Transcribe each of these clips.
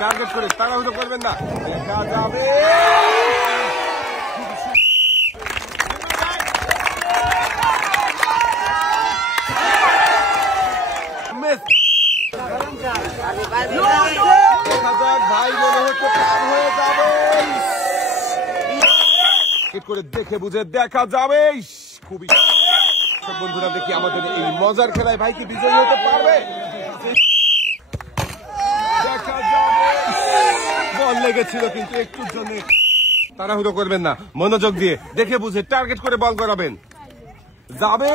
Target করে তাড়াহুড়ো করবেন না, দেখা যাবে। ভাই মনে হচ্ছে পার হয়ে যাবে, করে দেখে বুঝে দেখা যাবে। খুবই বন্ধুরা, দেখি আমাদের এই মজার খেলায় ভাই কি বিজয়ী হতে পারবে? দেখা যাবে। বল লেগেছিল কিন্তু একটুর জন্য। তাড়াহুড়ো করবেন না, মনোযোগ দিয়ে দেখে বুঝে টার্গেট করে বল করাবেন। যাবে,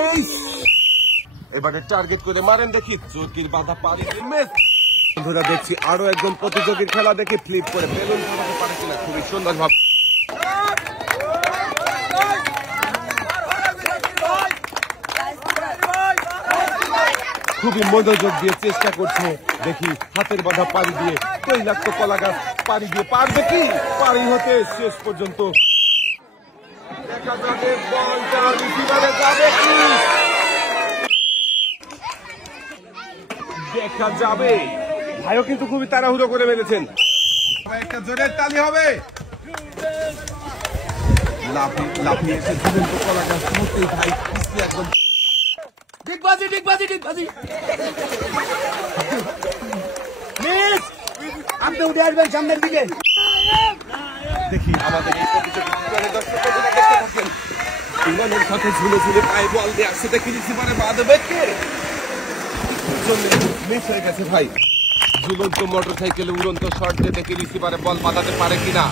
এবারে টার্গেট করে মারেন, দেখি চোরকির বাধা পারি। বন্ধুরা দেখছি আরো একজন প্রতিযোগীর খেলা, দেখি ফ্লিপ করে বেলুন ফাটাতে পারে কিনা। খুবই সুন্দর ভাবে খুবই মনোযোগ দিয়ে চেষ্টা করছে, দেখি হাতের বাধা পাড়ি দিয়ে তৈলাক্ত কলা গাছ পাড়ি দিয়ে পারবে কি পাড়ি হতে শেষ পর্যন্ত। দেখা যাবে বলটা রিসিভারে যাবে কি, দেখা যাবে। ভাইও কিন্তু খুবই তাড়াহুড়ো করে মেরেছেন। একটা জোরের তালি হবে। লাফিয়ে এসে ঝুলন্ত কলা গাছ মুহূর্তেই ভাই একদম ডিগবাজি মিস, আপনি উঠে আসবেন সামনের দিকে। দেখি আমাদের এই প্রতিযোগিতার দর্শকরা দেখতে পাচ্ছেন, ইংল্যান্ডের সাথে ঝুলে ঝুলে পায়ে বল দিয়ে আসছে, দেখি রিসিভারে বাঁধবে কে, মিস হয়ে গেছে ভাই। ঝুলন্ত মোটর সাইকেলে উড়ন্ত শট দিয়ে দেখি রিসিভারে বল বাঁধাতে পারে কিনা।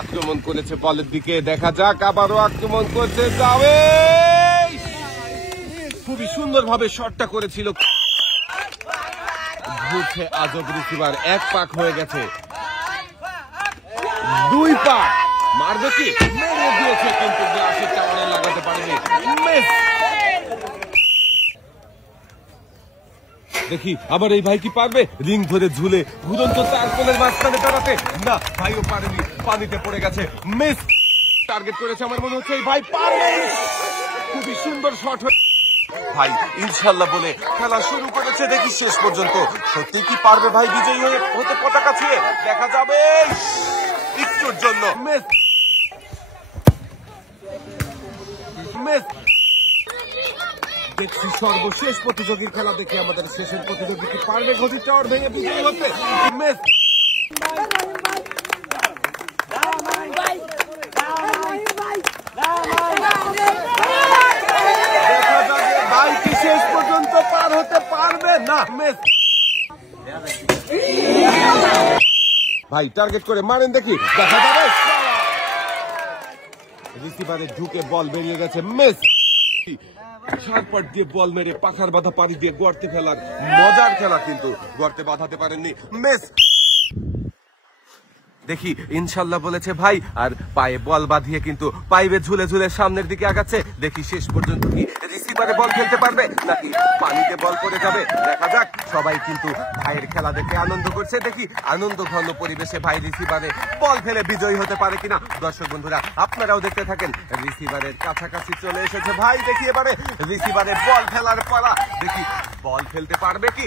আক্রমণ করেছে বলের দিকে, দেখা যাক আবারও আক্রমণ করতে যাবে। খুবই সুন্দর ভাবে শটটা করেছিল, ঘুরছে আজব রিসিভার। এক পাক হয়ে গেছে, দুই পাক মারবে কি, মেরে দিয়েছে কিন্তু গ্লাসের টাওয়ারে লাগাতে পারেনি। মিস। দেখি আবার এই ভাই কি পারবে রিং ধরে ঝুলে ঘুরন্ত চার কোণের মাঝখানে দাঁড়াতে? না, ভাইও পারেনি, পানিতে পড়ে গেছে। মিস। টার্গেট করেছে, আমার মনে হচ্ছে এই ভাই পারবে। খুবই সুন্দর শট ভাই, ইনশাল্লাহ বলে খেলা শুরু করেছে, দেখি শেষ পর্যন্ত সত্যি কি পারবে ভাই বিজয়ী হতে পতাকা ছুঁয়ে। দেখা যাবে একটুর জন্য মিস। দেখছি সর্বশেষ প্রতিযোগীর খেলা, দেখে আমাদের শেষের প্রতিযোগী কি পারবে ঘটির টাওয়ার ভেঙে বিজয়ী হতে। মিস। ভাই কি শেষ পর্যন্ত পার হতে পারবে না? মিস। ভাই টার্গেট করে মারেন, দেখি দেখা যাবে। রিসিভারে ঢুকে বল বেরিয়ে গেছে। মিস। ঝাড়পট দিয়ে বল মেরে পাখার বাধা পাড়ি দিয়ে গর্তে ফেলার মজার খেলা, কিন্তু গর্তে বাঁধাতে পারেননি। মিস। দেখি ইনশাল্লাহ বলেছে ভাই, আর পায়ে বল বাঁধিয়ে কিন্তু পাইবে ঝুলে ঝুলে সামনের দিকে আগাচ্ছে। দেখি শেষ পর্যন্ত কি রিসিভারে বল খেলতে পারবে নাকি পানিতে বল পড়ে যাবে। দেখা যাক। সবাই কিন্তু ভাইয়ের খেলা দেখে আনন্দ করছে, দেখি আনন্দ ঘন পরিবেশে ভাই রিসিভারে বল ফেলে বিজয়ী হতে পারে কিনা। দর্শক বন্ধুরা আপনারাও দেখতে থাকেন। রিসিভারের কাছাকাছি চলে এসেছে ভাই, দেখি এবারে রিসিভারে বল ফেলার পালা, দেখি বল ফেলতে পারবে কি।